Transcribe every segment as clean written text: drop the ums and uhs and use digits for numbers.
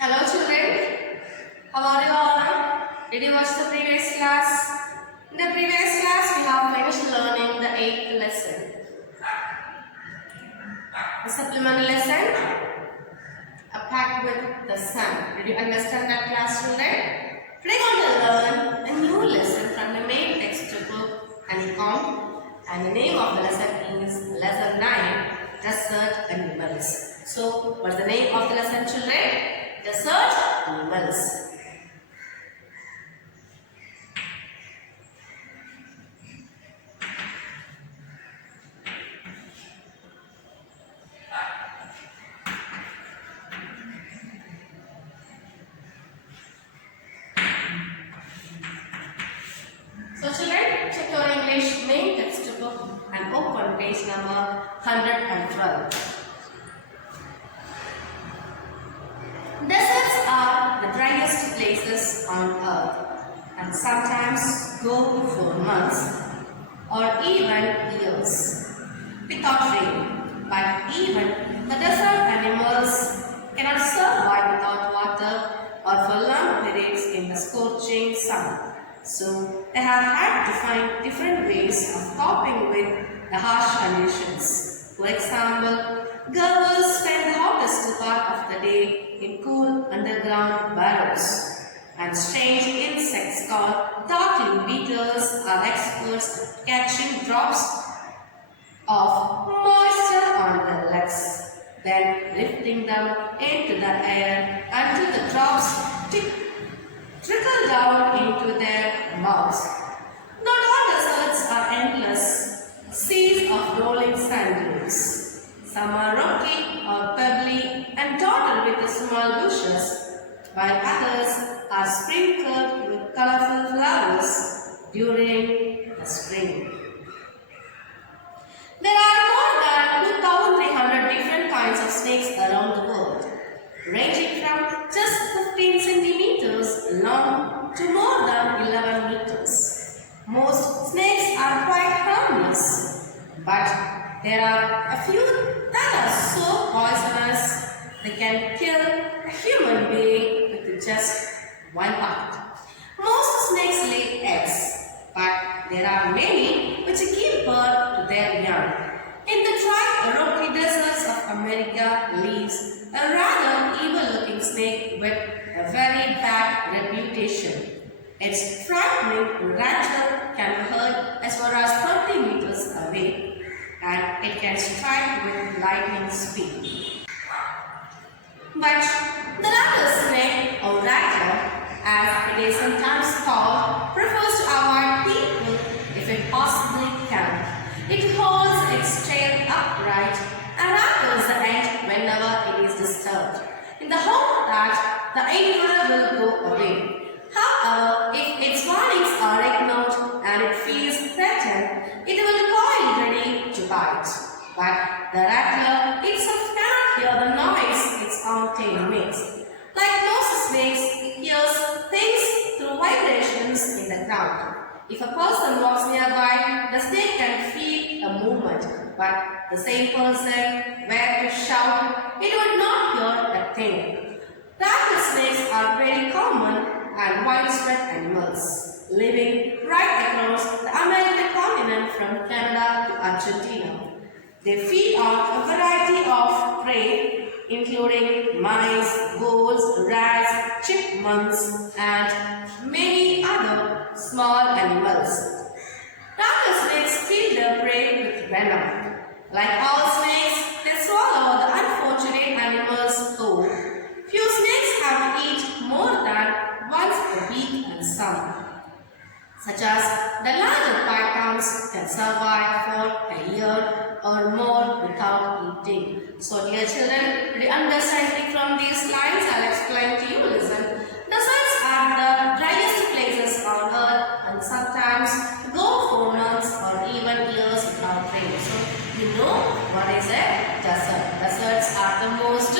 Hello children, how are you all? Did you watch the previous class? In the previous class we have finished learning the 8th lesson. The supplementary lesson, A Pact with the Sun. Did you understand that class children? Today we are going to learn a new lesson from the main textbook Honeycomb, and the name of the lesson is Lesson 9, Desert Animals. So what's the name of the lesson children? Desert Animals. So children, check your English main textbook and open page number 112. Deserts are the driest places on earth and sometimes go for months or even years without rain. But even the desert animals cannot survive without water or for long periods in the scorching sun. So they have had to find different ways of coping with the harsh conditions. For example, gulls spend the hottest part of the day in cool underground burrows. And strange insects called darkling beetles are experts at catching drops of moisture on their legs, then lifting them into the air until the drops trickle down into their mouths. Not all deserts are endless seas of rolling sand dunes. Some are rocky or pebbly and dotted with small bushes, while others are sprinkled with colorful flowers during the spring. There are more than 2,300 different kinds of snakes around the world, ranging from just 15 centimeters long to more than 11 meters. Most snakes are quite harmless, but there are a few that are so poisonous they can kill a human being with just one bite. Most snakes lay eggs, but there are many which give birth to their young. In the dry, rocky deserts of America lives a rather evil-looking snake with a very bad reputation. Its frightening rattle can be heard as far as 30 meters away, and it can strike with lightning speed. But the rattlesnake, or rattler, as it is sometimes called, prefers to avoid people if it possibly can. It holds its tail upright and rattles the end whenever it is disturbed, in the hope that the intruder will go away. However, if its warnings are ignored and it feels threatened, it will coil ready to bite. But the rattler itself cannot hear the noise its own tail makes. Like most snakes, it hears things through vibrations in the ground. If a person walks nearby, the snake can feel a movement, but the same person were to shout, it would not hear a thing. Rattlesnakes are very common and widespread animals, living right across the American continent from Canada to Argentina. They feed on a variety of prey, including mice, voles, rats, chipmunks, and many other small animals. Rattlesnakes kill their prey with venom. Like all snakes, they swallow the unfortunate animals whole. Few snakes have to eat more than once a week, and some, such as the larger pythons, can survive for a year or more without eating. So dear children, did you understand it from these lines? I'll explain to you. Listen. Deserts are the driest places on earth and sometimes go for months or even years without rain. So you know what is a desert. Deserts are the most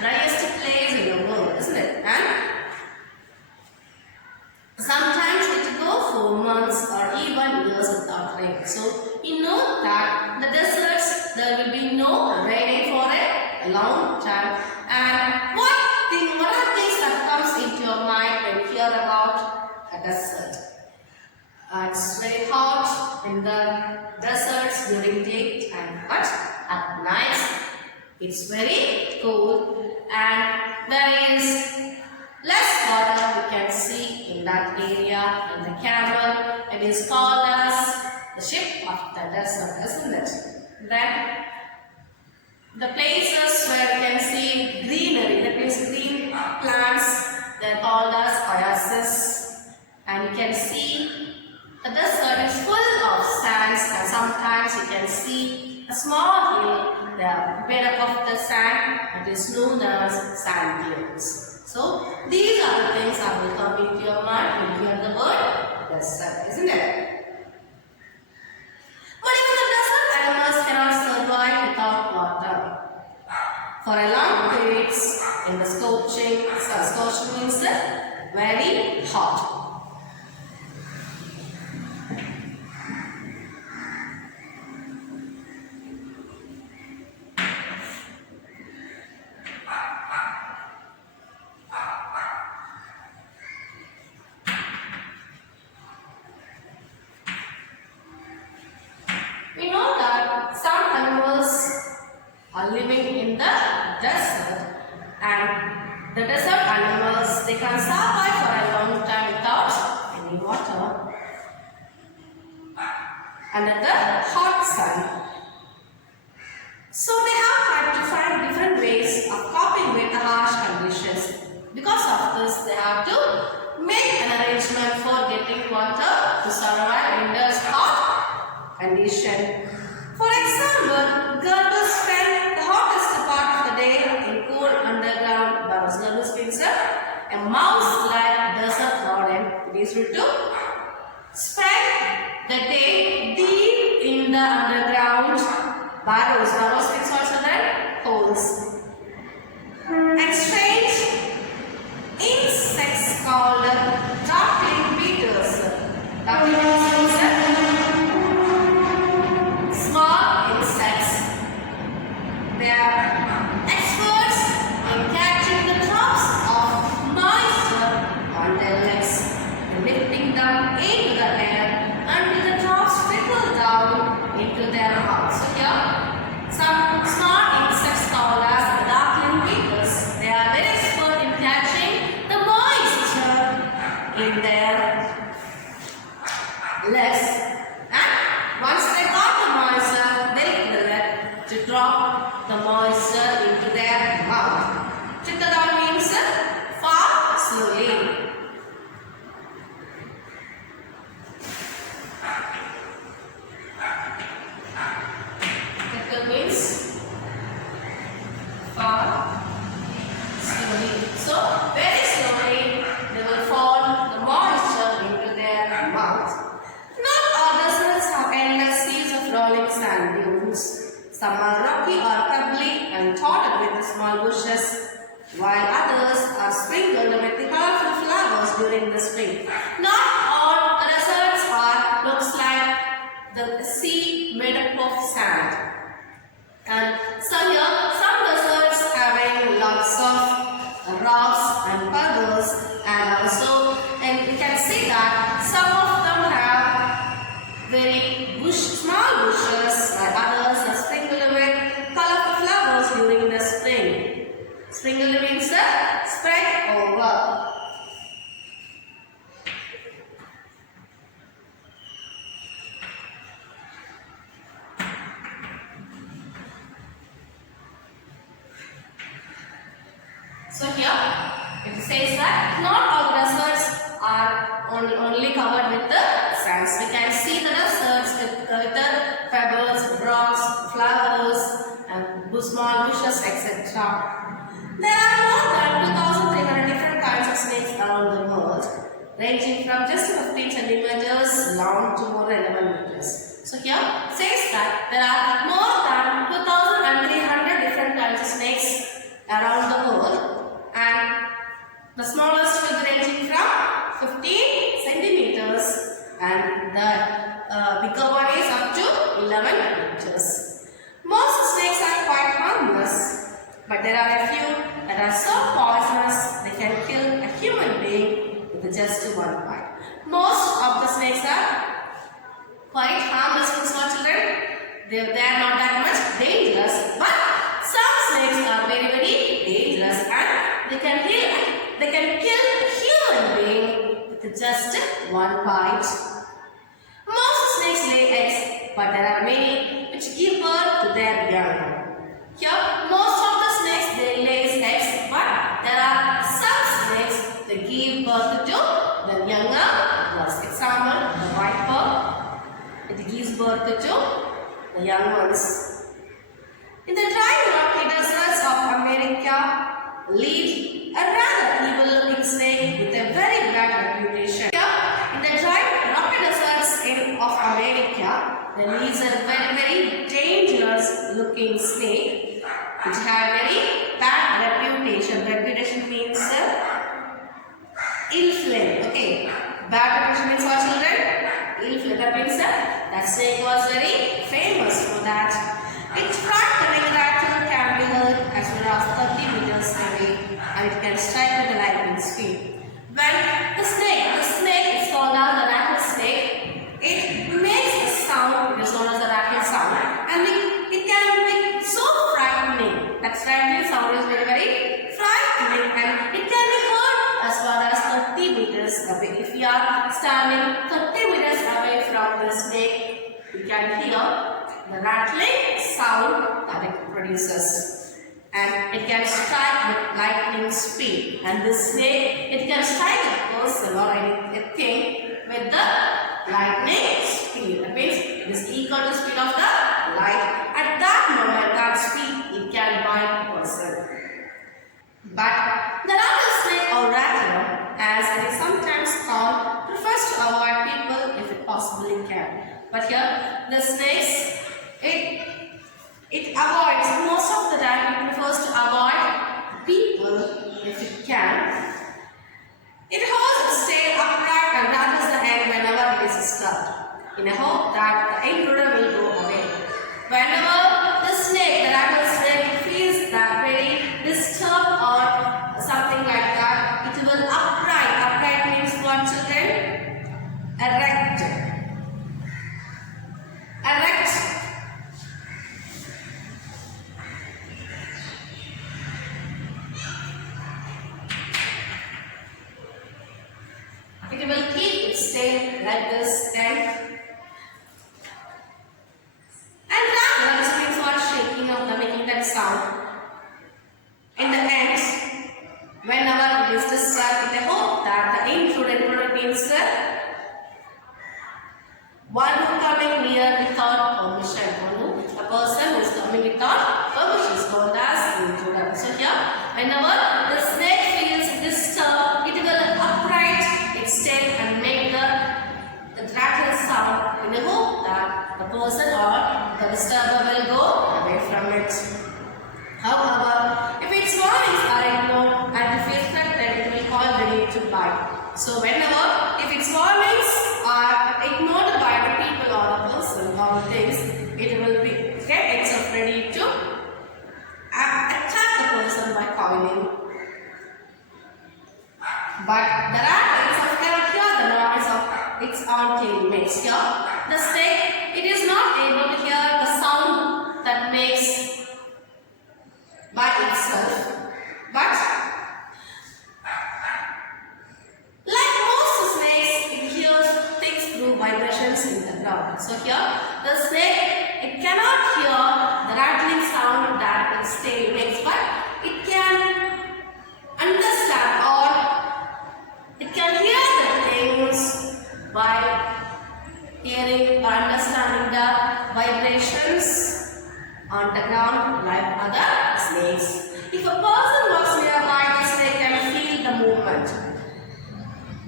driest place in the world, isn't it? And sometimes it go for months or even years without rain. So you know that the deserts there will be no raining for a long desert. It's very hot in the deserts during daytime, but at night it's very cold, and there is less water we can see in that area. In the camel, it is called as the ship of the desert, isn't it? Then the places where you can see greenery, that means green plants, they are called as oasis. And you can see the desert is full of sands, and sometimes you can see a small hill, they are made up of the sand, it is known as sand dunes. So these are the things that will come into your mind when you hear the word desert, isn't it? But even the desert animals cannot survive without water. For a long periods in the scorching means very hot. We know that some animals are living in the desert, and the desert animals, they can survive for a long time without any water under the hot sun. So they have had to find different ways of coping with the harsh conditions. Because of this, they have to make an arrangement for getting water to survive in this hot condition. For example, gerbils spend the hottest part of the day in cool underground burrows. Gerbils means a mouse-like desert rodent. It is to spend the day deep in the underground burrows. Burrows means also then holes. And strange insects called darkling beetles. Darkling beetles means small insects. They are experts in catching the drops of moisture on their legs and lifting them into the air until the drops trickle down into their mouths. So here, some small insects called as darkling beetles. They are very expert in catching the moisture in their legs. And once they got the moisture, they will to drop the moisture into their mouth. Trickle down means fall slowly. Trickle means fall slowly. So very slowly they will fall the moisture into their mouth. Not all deserts have endless seas of rolling sand dunes. Some are rocky or pebbly and dotted with small bushes, while others are sprinkled with the colorful flowers during the spring. Not all the deserts looks like the sea made up of sand. And so here, some deserts having lots of rocks and puddles, and we can see that some of them have very small bushes, while others are sprinkled with colorful flowers during the spring. Sprinkled means spread over. So here it says that not all deserts are only covered with the sands. We can see the deserts with the pebbles, rocks, flowers, and small bushes, etc. There are more than 2,300 different kinds of snakes around the world, ranging from just 15 centimeters long to more than 11 meters. So here it says that there are more than 2,300 different kinds of snakes around the world. And the smallest will be ranging from 15 centimeters and the bigger one is up to 11 meters. Most snakes are quite harmless, but there are a few that are so poisonous they can kill a human being with just one bite. Most of the snakes are quite harmless to small children. They are not that much dangerous, but some snakes are very dangerous and they can kill a human being with just one bite. Most snakes lay eggs, but there are many which give birth to their young. Here, most of the snakes they lay eggs, but there are some snakes that give birth to the younger ones. Example, the viper. It gives birth to the young ones. In the dry rocky deserts of America lives a rather evil-looking snake with a very bad reputation. Here, in the dry rocky deserts of America, there lives a very dangerous-looking snake which had very bad reputation. Reputation means ill flame. Okay, bad reputation means what, children? Ill flame. That means that snake was very famous for that. Its front coming rattle can be heard as well as 30 meters away, and it can strike with the lightning speed. When the snake is called as the rattlesnake, it makes a sound which is known as the rattle sound, and it can be so frightening. That frightening sound is very frightening, and it can be heard as far as 30 meters away. If we are standing 30 meters away from the snake, we can hear the rattling sound that it produces, and it can strike with lightning speed. And this snake, it can strike a person or anything with the lightning speed. That means it is equal to the speed of the light. At that moment, that speed, it can bite a person. But the rattlesnake or rattler, as it is sometimes called, prefers to avoid people if it possibly can. But here, the snakes, it avoids, most of the time it prefers to avoid people if it can. It holds its tail upright and rattles the egg whenever it is disturbed, in a hope that the intruder will go away. Whenever the snake, the rattlesnake, feels that very disturbed or something like that, it will upright. Upright means what, children? Erect. Erect. It will keep its tail like this and rattle, which means what, shaking of the making that sound. In the end, whenever it is disturbed, in the hope that the intruder means the one who coming near without permission. A person who is coming without permission is called as intruder. So here, whenever the snake feels disturbed, it will upright its tail and make the rattle sound in the hope that the person or the disturber will go away from it. However, if its warnings are ignored and if it is threatened, it will call ready to bite. So whenever, if its warnings are ignored by the people or the person or the things, it will get itself ready to attack the person by calling. But the rat itself cannot hear the noise of its own teammates. Here, the snake, it is not able to hear the sound that makes by itself. But like most snakes, it hears things through vibrations in the ground. So here, the snake, it cannot hear the rattling sound that its tail makes, but it can understand or it can hear the things by hearing or understanding the vibrations on the ground like other snakes. If a person walks nearby, the snake can feel the movement.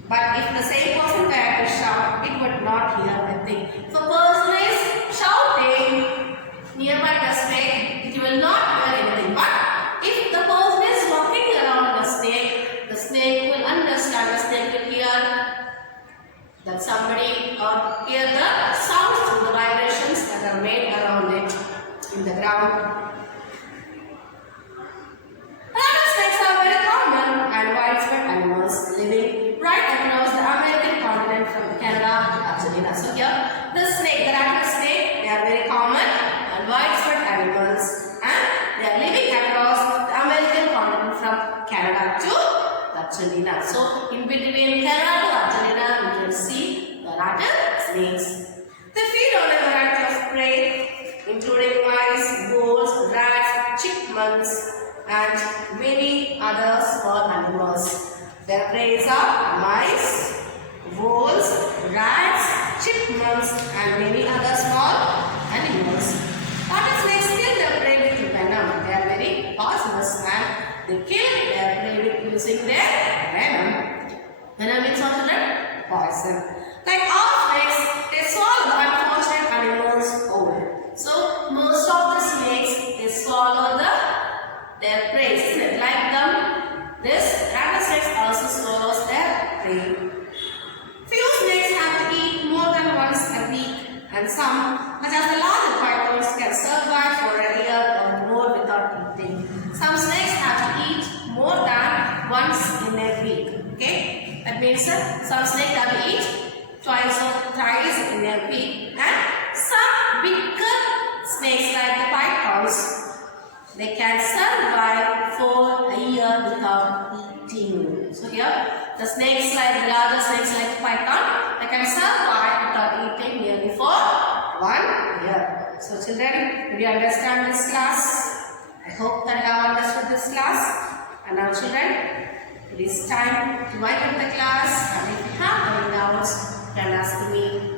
But if the same person tried to shout, it would not hear a thing. If a person is shouting nearby the snake, it will not hear anything. But if the person is walking around the snake will understand, the snake will hear that somebody or hear the sounds through the vibrations that are made around it in the ground. Rattlesnakes are very common and widespread animals living right across the American continent up to Argentina. So in between Kerala to Argentina, you can see the rattlesnakes. They feed on a variety of prey, including mice, voles, rats, chipmunks, and many other small animals. Their prey are mice, voles, rats, chipmunks, and many other small animals. Rattlesnakes kill their prey with venom. They are very poisonous and they kill their prey with using their venom. Venom means what, children? Poison. Like all snakes, they swallow the unfortunate animals whole. So most of the snakes, they swallow their prey, isn't it? Like them, this rattlesnakes also swallows their prey. Few snakes have to eat more than once a week, and some, such as the larger pythons, can survive for a year or more without eating. Some snakes have to eat more than once in a week. Okay, that means some snakes have to eat twice or thrice in a week, and some bigger snakes like the pythons, they can survive for a year without eating. So here, the snakes like the larger snakes like python, they can survive without eating nearly for 1 year. So children, did you understand this class? I hope that you have understood this class. And now children, it is time to wind up the class. And if you have any doubts, you can ask me